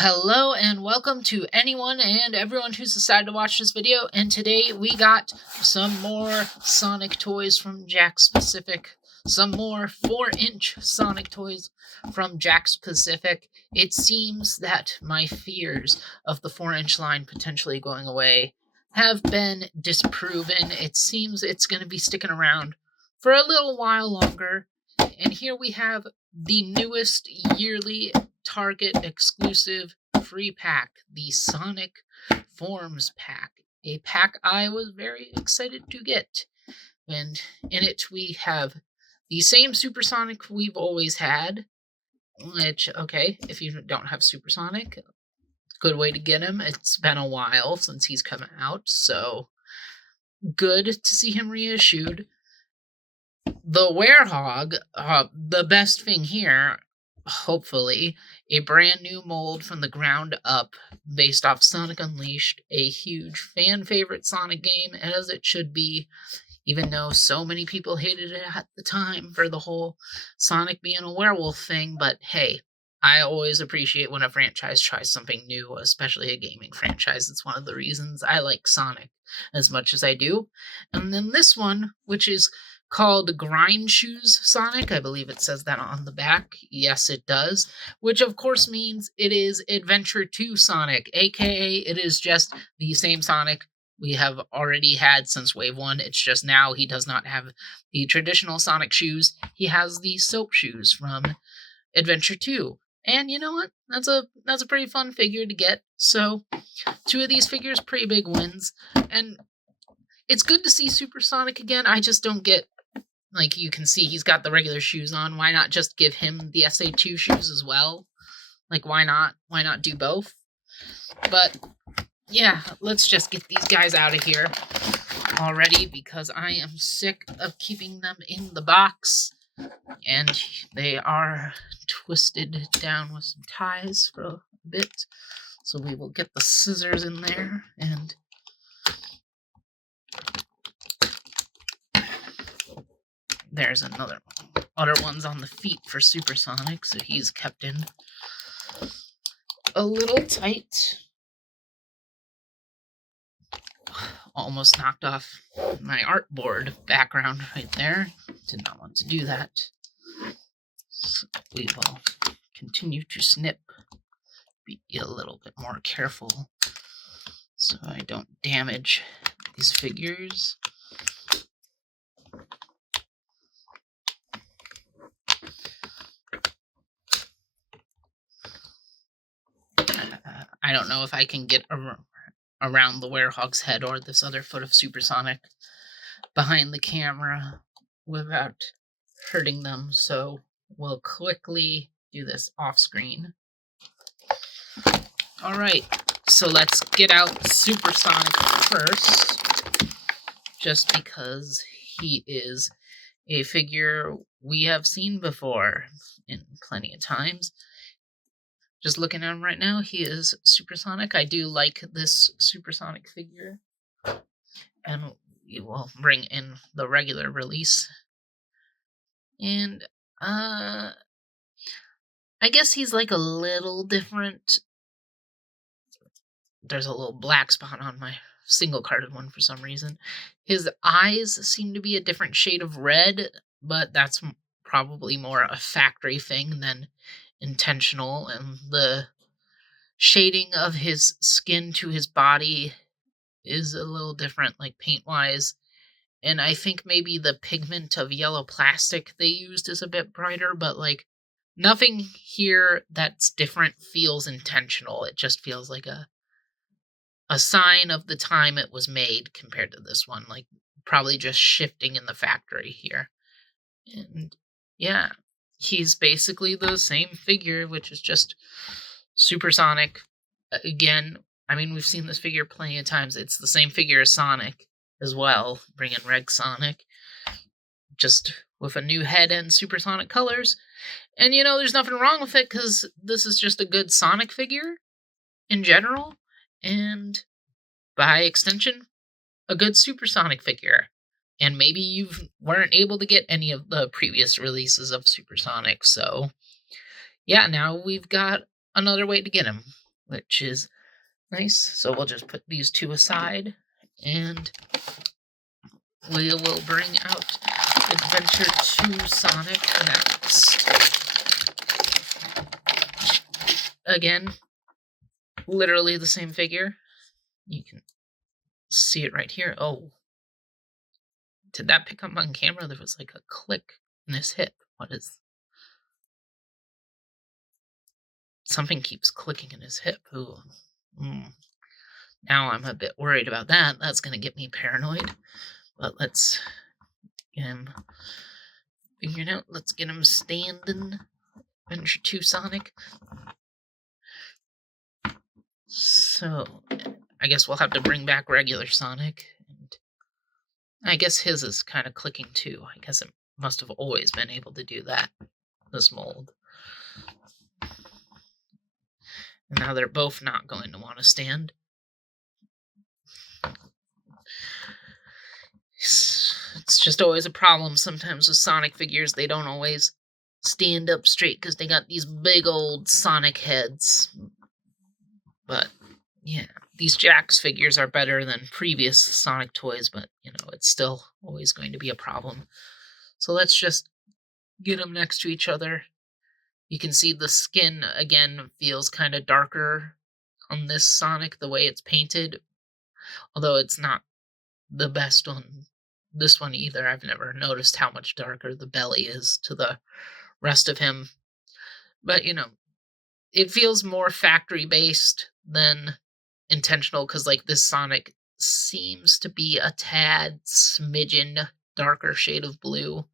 Hello and welcome to anyone and everyone who's decided to watch this video. And today we got some more Sonic toys from Jakks Pacific. Some more 4-inch Sonic toys from Jakks Pacific. It seems that my fears of the 4-inch line potentially going away have been disproven. It seems it's going to be sticking around for a little while longer. And here we have the newest yearly Target exclusive free pack, the Sonic Forms pack, a pack I was very excited to get. And in it we have the same Supersonic we've always had, which, okay, if you don't have Supersonic, good way to get him. It's been a while since he's come out, so good to see him reissued. The Werehog, the best thing here, hopefully, a brand new mold from the ground up based off Sonic Unleashed, a huge fan favorite Sonic game, as it should be, even though so many people hated it at the time for the whole Sonic being a werewolf thing. But hey, I always appreciate when a franchise tries something new, especially a gaming franchise. It's one of the reasons I like Sonic as much as I do. And then this one, which is called Grind Shoes Sonic. I believe it says that on the back. Yes, it does. Which, of course, means it is Adventure 2 Sonic, aka it is just the same Sonic we have already had since Wave 1. It's just now he does not have the traditional Sonic shoes. He has the soap shoes from Adventure 2. And you know what? That's a pretty fun figure to get. So, 2 of these figures, pretty big wins. And it's good to see Supersonic again. I just don't get, like, you can see he's got the regular shoes on. Why not just give him the SA2 shoes as well? Like, why not? Why not do both? But, yeah, let's just get these guys out of here already, because I am sick of keeping them in the box. And they are twisted down with some ties for a bit. So we will get the scissors in there, and there's another one. Other ones on the feet for Supersonic, so he's kept in a little tight. Almost knocked off my artboard background right there. Did not want to do that. So we will continue to snip. Be a little bit more careful so I don't damage these figures. I don't know if I can get around the Werehog's head or this other foot of Supersonic behind the camera without hurting them, so we'll quickly do this off screen. Alright, so let's get out Supersonic first, just because he is a figure we have seen before in plenty of times. Just looking at him right now, he is Supersonic. I do like this Supersonic figure. And we will bring in the regular release. And, I guess he's like a little different. There's a little black spot on my single-carded one for some reason. His eyes seem to be a different shade of red, but that's probably more a factory thing than intentional, and the shading of his skin to his body is a little different, like paint-wise, and I think maybe the pigment of yellow plastic they used is a bit brighter, but like nothing here that's different feels intentional. It just feels like a sign of the time it was made compared to this one, like probably just shifting in the factory here. And yeah, he's basically the same figure, which is just Supersonic. Again, I mean, we've seen this figure plenty of times. It's the same figure as Sonic as well, bringing Reg Sonic, just with a new head and Supersonic colors. And, you know, there's nothing wrong with it, because this is just a good Sonic figure in general, and by extension, a good Supersonic figure. And maybe you weren't able to get any of the previous releases of Supersonic, so yeah, now we've got another way to get him. which is nice. So we'll just put these two aside, and we will bring out Adventure 2 Sonic next. Again, literally the same figure. You can see it right here. Oh, did that pick up on camera? There was like a click in his hip. What is... Something keeps clicking in his hip. Ooh. Now I'm a bit worried about that. That's going to get me paranoid. But let's get him figured out. Let's get him standing. Adventure 2 Sonic. So, I guess we'll have to bring back regular Sonic. And I guess his is kind of clicking too. I guess it must have always been able to do that, this mold. And now they're both not going to want to stand. It's just always a problem sometimes with Sonic figures. They don't always stand up straight because they got these big old Sonic heads. But, yeah, these Jax figures are better than previous Sonic toys, but, it's still always going to be a problem. So let's just get them next to each other. You can see the skin, again, feels kind of darker on this Sonic, the way it's painted. Although it's not the best on this one either. I've never noticed how much darker the belly is to the rest of him. But, it feels more factory-based than intentional, because, this Sonic seems to be a tad smidgen darker shade of blue.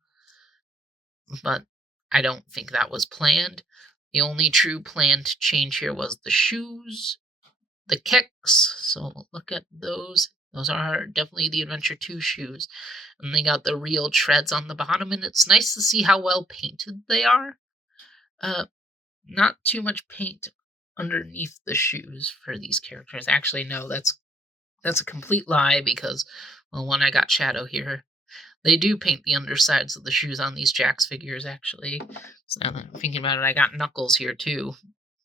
But I don't think that was planned. The only true planned change here was the shoes, the kicks. So look at those. Those are definitely the Adventure 2 shoes. And they got the real treads on the bottom, and it's nice to see how well painted they are. Not too much paint underneath the shoes for these characters. Actually, no, that's a complete lie, because, well, when I got Shadow here, they do paint the undersides of the shoes on these Jax figures, actually. So now that I'm thinking about it, I got Knuckles here, too.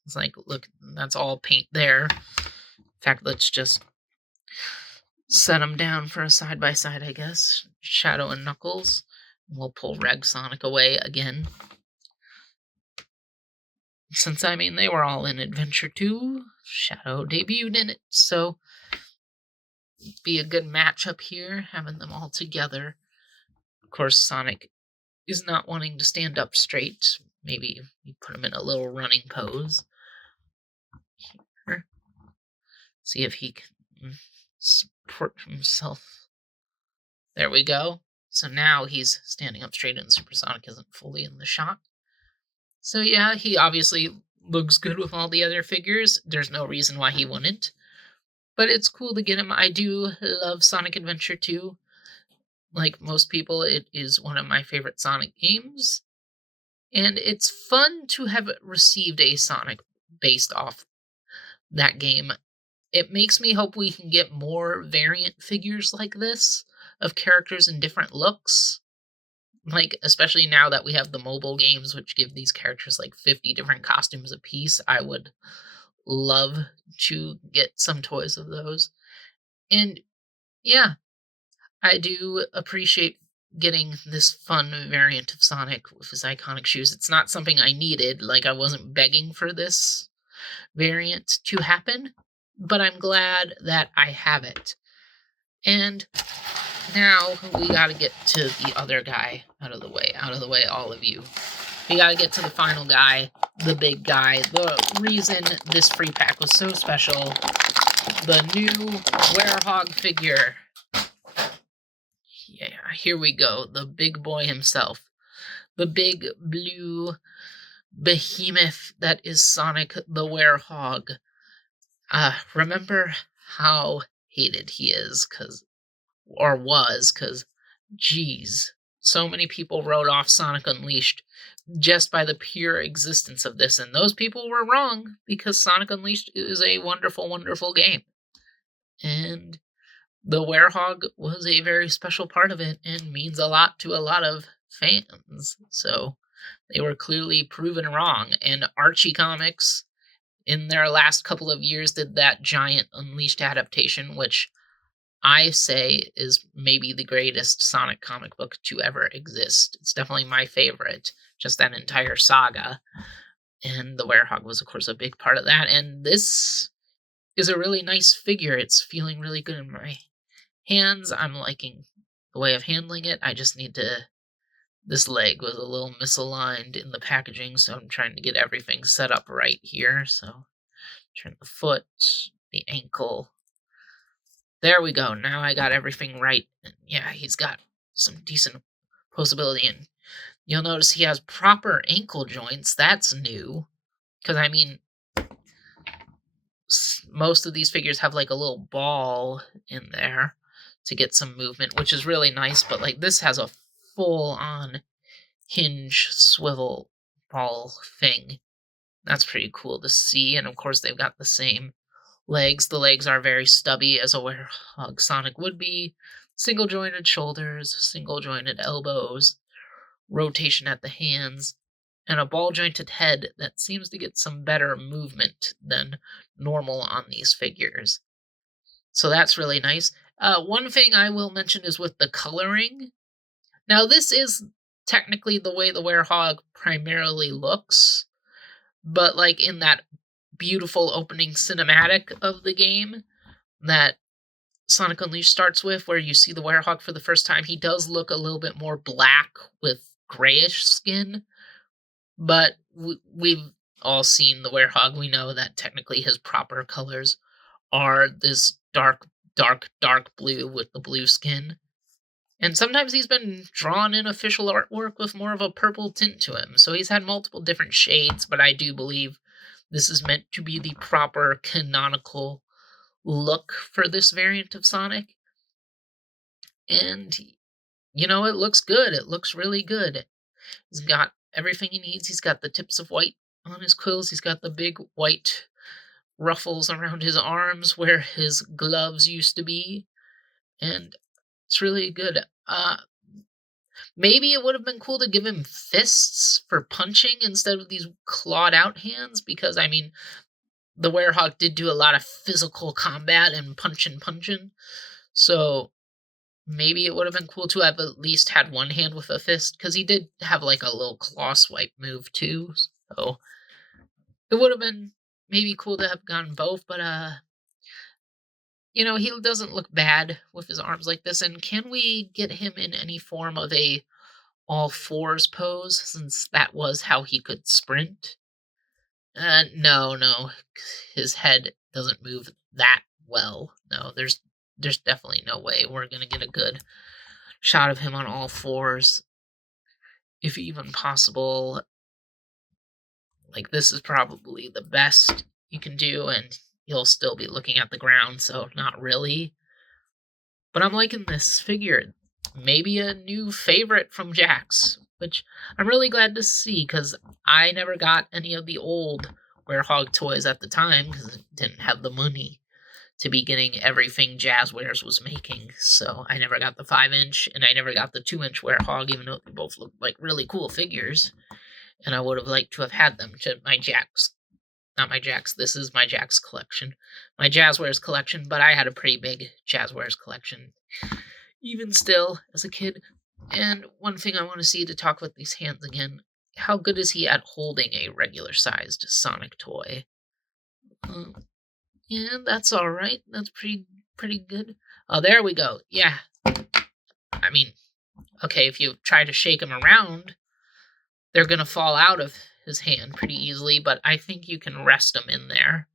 It's like, look, that's all paint there. In fact, let's just set them down for a side-by-side, I guess. Shadow and Knuckles. We'll pull Reg Sonic away again. Since, they were all in Adventure 2. Shadow debuted in it, so it'd be a good matchup here, having them all together. Of course, Sonic is not wanting to stand up straight. Maybe we put him in a little running pose. Here. See if he can support himself. There we go. So now he's standing up straight, and Supersonic isn't fully in the shot. So yeah, he obviously looks good with all the other figures. There's no reason why he wouldn't. But it's cool to get him. I do love Sonic Adventure 2. Like most people, it is one of my favorite Sonic games. And it's fun to have received a Sonic based off that game. It makes me hope we can get more variant figures like this, of characters in different looks. Especially now that we have the mobile games, which give these characters 50 different costumes apiece. I would love to get some toys of those. And yeah, I do appreciate getting this fun variant of Sonic with his iconic shoes. It's not something I needed. I wasn't begging for this variant to happen, but I'm glad that I have it. And now we gotta get to the other guy out of the way, all of you. We gotta get to the final guy, the big guy, the reason this free pack was so special, the new Werehog figure. Yeah, here we go, the big boy himself, the big blue behemoth that is Sonic the Werehog. Remember how hated he is, because geez, so many people wrote off Sonic Unleashed just by the pure existence of this, and those people were wrong, because Sonic Unleashed is a wonderful, wonderful game. And the Werehog was a very special part of it, and means a lot to a lot of fans, so they were clearly proven wrong. And Archie Comics in their last couple of years did that Giant Unleashed adaptation, which I say is maybe the greatest Sonic comic book to ever exist. It's definitely my favorite, just that entire saga. And the Werehog was, of course, a big part of that. And this is a really nice figure. It's feeling really good in my hands. I'm liking the way of handling it. I just need to. This leg was a little misaligned in the packaging, so I'm trying to get everything set up right here. So, turn the foot, the ankle. There we go. Now I got everything right. And yeah, he's got some decent posability. And you'll notice he has proper ankle joints. That's new. Because, I mean, most of these figures have like a little ball in there to get some movement, which is really nice. But like this has a full-on hinge swivel ball thing. That's pretty cool to see. And of course, they've got the same legs. The legs are very stubby, as a Werehog Sonic would be. Single jointed shoulders, single jointed elbows, rotation at the hands, and a ball jointed head that seems to get some better movement than normal on these figures. So that's really nice. One thing I will mention is with the coloring. Now, this is technically the way the Werehog primarily looks, but like in that beautiful opening cinematic of the game that Sonic Unleashed starts with, where you see the Werehog for the first time, he does look a little bit more black with grayish skin. But we've all seen the Werehog. We know that technically his proper colors are this dark, dark, dark blue with the blue skin. And sometimes he's been drawn in official artwork with more of a purple tint to him. So he's had multiple different shades, but I do believe this is meant to be the proper canonical look for this variant of Sonic. And, you know, it looks good. It looks really good. He's got everything he needs. He's got the tips of white on his quills. He's got the big white ruffles around his arms where his gloves used to be. And it's really good. Maybe it would have been cool to give him fists for punching instead of these clawed out hands, because, I mean, the Werehog did do a lot of physical combat and punching. So maybe it would have been cool to have at least had one hand with a fist, because he did have like a little claw swipe move too. So it would have been maybe cool to have gone both, but you know, he doesn't look bad with his arms like this. And can we get him in any form of a all fours pose, since that was how he could sprint? No. His head doesn't move that well. No, there's definitely no way we're gonna get a good shot of him on all fours, if even possible. Like, this is probably the best you can do, and you'll still be looking at the ground, so not really. But I'm liking this figure. Maybe a new favorite from Jax, which I'm really glad to see, because I never got any of the old Werehog toys at the time, because I didn't have the money to be getting everything Jazzwares was making. So I never got the 5-inch, and I never got the 2-inch Werehog, even though they both looked like really cool figures. And I would have liked to have had them to my Jax. Not my Jax, this is my Jax collection. My Jazzwares collection, but I had a pretty big Jazzwares collection, even still, as a kid. And one thing I want to see to talk about these hands again, how good is he at holding a regular-sized Sonic toy? Yeah, that's alright. That's pretty good. Oh, there we go. Yeah. I mean, okay, if you try to shake them around, they're going to fall out of his hand pretty easily, but I think you can rest them in there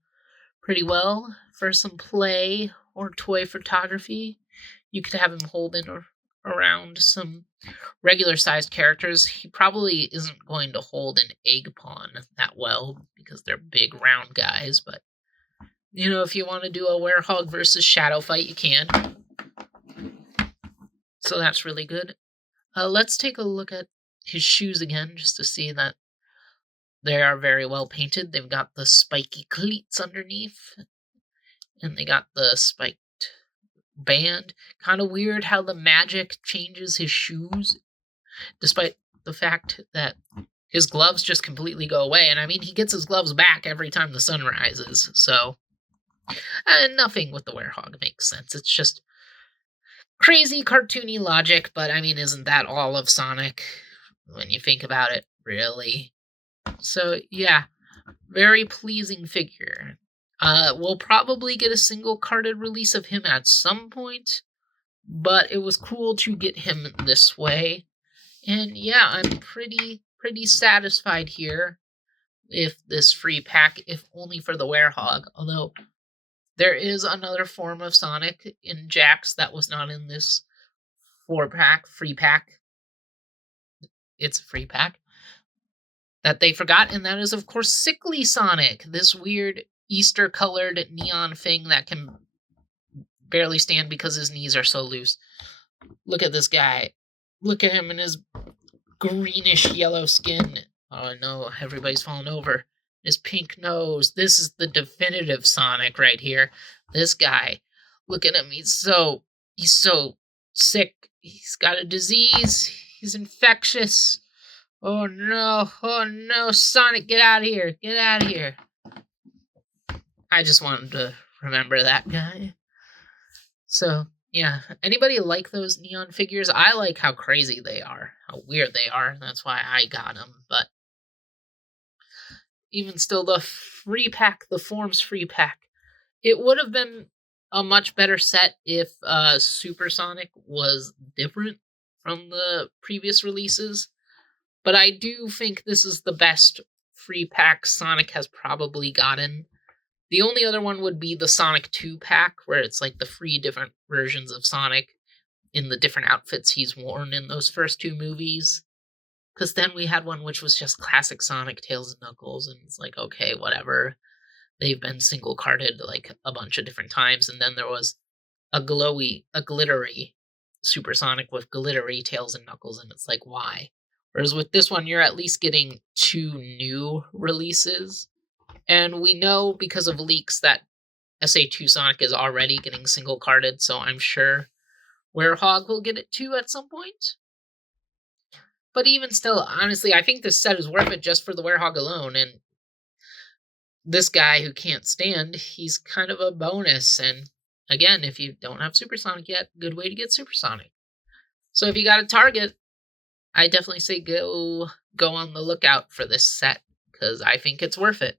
pretty well for some play or toy photography. You could have him holding around some regular-sized characters. He probably isn't going to hold an egg pawn that well, because they're big, round guys, but you know, if you want to do a Werehog versus Shadow fight, you can. So that's really good. Let's take a look at his shoes again, just to see that they are very well painted. They've got the spiky cleats underneath, and they got the spiked band. Kind of weird how the magic changes his shoes, despite the fact that his gloves just completely go away. And I mean, he gets his gloves back every time the sun rises. So, nothing with the Werehog makes sense. It's just crazy cartoony logic, but I mean, isn't that all of Sonic when you think about it, really? So, yeah, very pleasing figure. We'll probably get a single carded release of him at some point, but it was cool to get him this way. And yeah, I'm pretty satisfied here with this free pack, if only for the Werehog. Although there is another form of Sonic in Jax that was not in this free pack. It's a free pack that they forgot, and that is, of course, Sickly Sonic, this weird Easter-colored neon thing that can barely stand because his knees are so loose. Look at this guy. Look at him in his greenish yellow skin. Oh no, everybody's falling over. His pink nose. This is the definitive Sonic right here. This guy. Look at him. He's so sick. He's got a disease. He's infectious. Oh no, Sonic, get out of here. Get out of here. I just wanted to remember that guy. So, yeah. Anybody like those neon figures? I like how crazy they are, how weird they are. That's why I got them. But even still, the free pack, the Forms free pack, it would have been a much better set if Super Sonic was different from the previous releases. But I do think this is the best free pack Sonic has probably gotten. The only other one would be the Sonic 2 pack, where it's like the 3 different versions of Sonic in the different outfits he's worn in those first 2 movies. Because then we had one which was just classic Sonic, Tails and Knuckles, and it's like, okay, whatever. They've been single-carded like a bunch of different times, and then there was a glittery Super Sonic with glittery Tails and Knuckles, and it's like, why? Whereas with this one, you're at least getting 2 new releases. And we know because of leaks that SA2 Sonic is already getting single-carded, so I'm sure Werehog will get it too at some point. But even still, honestly, I think this set is worth it just for the Werehog alone, and this guy who can't stand, he's kind of a bonus, and again, if you don't have Super Sonic yet, good way to get Super Sonic. So if you got a target, I definitely say go on the lookout for this set, because I think it's worth it.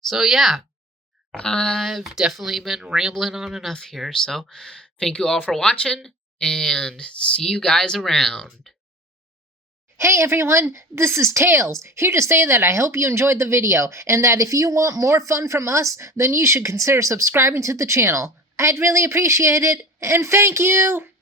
So yeah, I've definitely been rambling on enough here, so thank you all for watching, and see you guys around. Hey everyone, this is Tails, here to say that I hope you enjoyed the video, and that if you want more fun from us, then you should consider subscribing to the channel. I'd really appreciate it, and thank you!